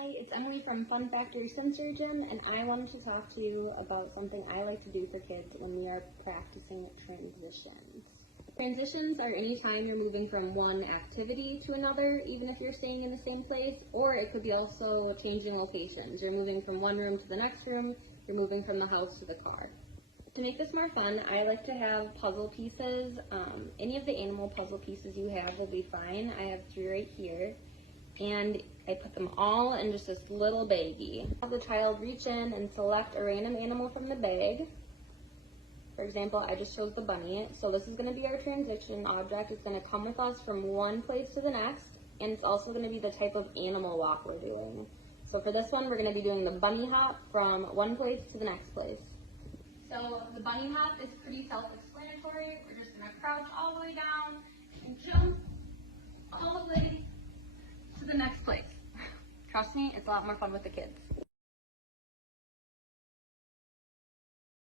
Hi, it's Emily from Fun Factory Sensorygym, and I wanted to talk to you about something I like to do for kids when we are practicing transitions. Transitions are any time you're moving from one activity to another, even if you're staying in the same place, or it could be also changing locations. You're moving from one room to the next room, you're moving from the house to the car. To make this more fun, I like to have puzzle pieces. Any of the animal puzzle pieces you have will be fine. I have 3 right here. And I put them all in just this little baggie. Have the child reach in and select a random animal from the bag. For example, I just chose the bunny. So this is going to be our transition object. It's going to come with us from one place to the next, and it's also going to be the type of animal walk we're doing. So for this one, we're going to be doing the bunny hop from one place to the next place. So the bunny hop is pretty self-explanatory. We're just going to crouch all the way down and jump all the way to the next place. Trust me, it's a lot more fun with the kids.